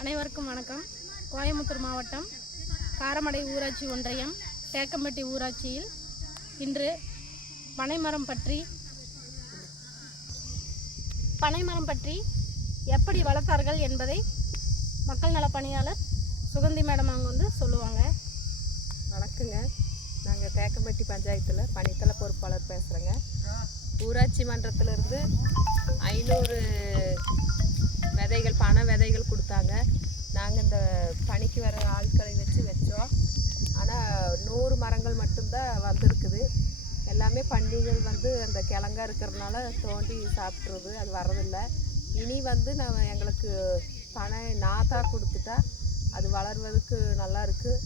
அனைவருக்கும் வணக்கம். கோயம்புத்தூர் மாவட்டம் காரமடை ஊராட்சி ஒன்றியம் தேக்கம்பட்டி ஊராட்சியில் இன்று பனைமரம் பற்றி பனைமரம் பற்றி எப்படி வளர்த்தார்கள் என்பதை மக்கள் நல பணியாளர் சுகந்தி மேடம் அவங்க வந்து சொல்லுவாங்க. வணக்கங்க. நாங்கள் தேக்கம்பட்டி பஞ்சாயத்தில் பணித்தள பொறுப்பாளர் பேசுகிறேங்க ஊராட்சி மன்றத்திலிருந்து ஐநூறு விதைகள் பண விதைகள் கொடுத்தாங்க. நாங்கள் இந்த பணிக்கு வர ஆட்களை வச்சு வச்சோம். ஆனால் நூறு மரங்கள் மட்டும்தான் வந்திருக்குது. எல்லாமே பன்னிகள் வந்து அந்த கிழங்கா இருக்கிறதுனால தோண்டி சாப்பிட்ருது அது வரதில்லை இனி வந்து நான் எங்களுக்கு பனை நாத்தா கொடுத்துட்டா அது வளர்வதற்கு நல்லா இருக்குது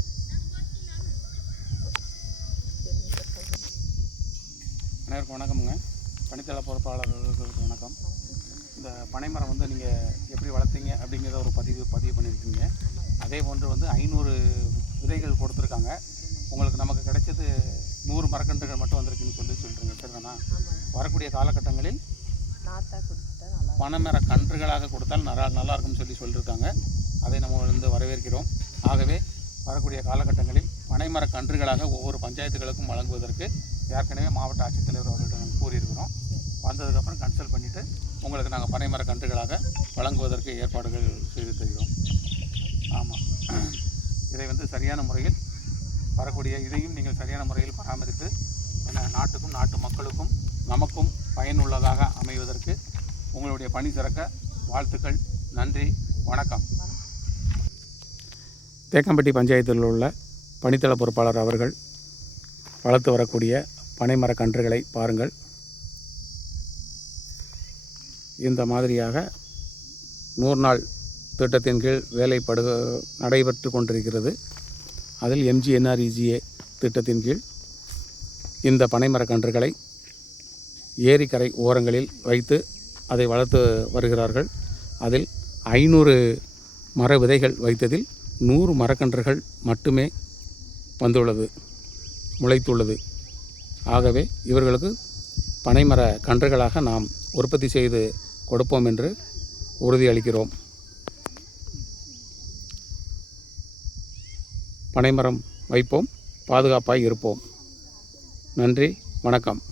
அனைவருக்கும் வணக்கமுங்க. பணித்தள பொறுப்பாளர்களுக்கு வணக்கம். இந்த பனைமரம் வந்து நீங்கள் எப்படி வளர்த்தீங்க அப்படிங்கிறத ஒரு பதிவு பதிவு பண்ணியிருக்கீங்க. அதே போன்று வந்து ஐநூறு விதைகள் கொடுத்துருக்காங்க. உங்களுக்கு நமக்கு கிடைச்சது நூறு மரக்கன்றுகள் மட்டும் வந்திருக்குன்னு சொல்லி சொல்கிறீங்க சரிதானா? வரக்கூடிய காலகட்டங்களில் பனைமர கன்றுகளாக கொடுத்தால் நல்லா நல்லா இருக்கும்னு சொல்லி சொல்லியிருக்காங்க. அதை நம்ம வந்து வரவேற்கிறோம். ஆகவே வரக்கூடிய காலகட்டங்களில் பனைமர கன்றுகளாக ஒவ்வொரு பஞ்சாயத்துகளுக்கும் வழங்குவதற்கு ஏற்கனவே மாவட்ட ஆட்சித்தலைவர் அவர்கிட்ட நாங்கள் கூறியிருக்கிறோம். வந்ததுக்கப்புறம் கன்சல்ட் பண்ணிவிட்டு உங்களுக்கு நாங்கள் பனைமர கன்றுகளாக வழங்குவதற்கு ஏற்பாடுகள் செய்து தருகிறோம். ஆமாம் இதை வந்து சரியான முறையில் வரக்கூடிய இதையும் நீங்கள் சரியான முறையில் பராமரித்து நாட்டுக்கும் நாட்டு மக்களுக்கும் நமக்கும் பயனுள்ளதாக அமைவதற்கு உங்களுடைய பணி சிறக்க வாழ்த்துக்கள் நன்றி வணக்கம். தேக்கம்பட்டி பஞ்சாயத்தில் உள்ள பணித்தள பொறுப்பாளர் அவர்கள் வளர்த்து வரக்கூடிய பனைமர கன்றுகளை பாருங்கள். இந்த மாதிரியாக நூறு நாள் திட்டத்தின் கீழ் வேலைப்படு நடைபெற்று கொண்டிருக்கிறது. அதில் எம்ஜிஎன்ஆர்இஜிஏ திட்டத்தின் கீழ் இந்த பனைமர கன்றுகளை ஏரிக்கரை ஓரங்களில் வைத்து அதை வளர்த்து வருகிறார்கள். அதில் ஐநூறு மர விதைகள் வைத்ததில் நூறு மரக்கன்றுகள் மட்டுமே வந்துள்ளது முளைத்துள்ளது. ஆகவே இவர்களுக்கு பனைமர கன்றுகளாக நாம் உற்பத்தி செய்து கொடுப்போம் என்று உறுதியளிக்கிறோம். பனைமரம் வைப்போம் பாதுகாப்பாய் இருப்போம். நன்றி வணக்கம்.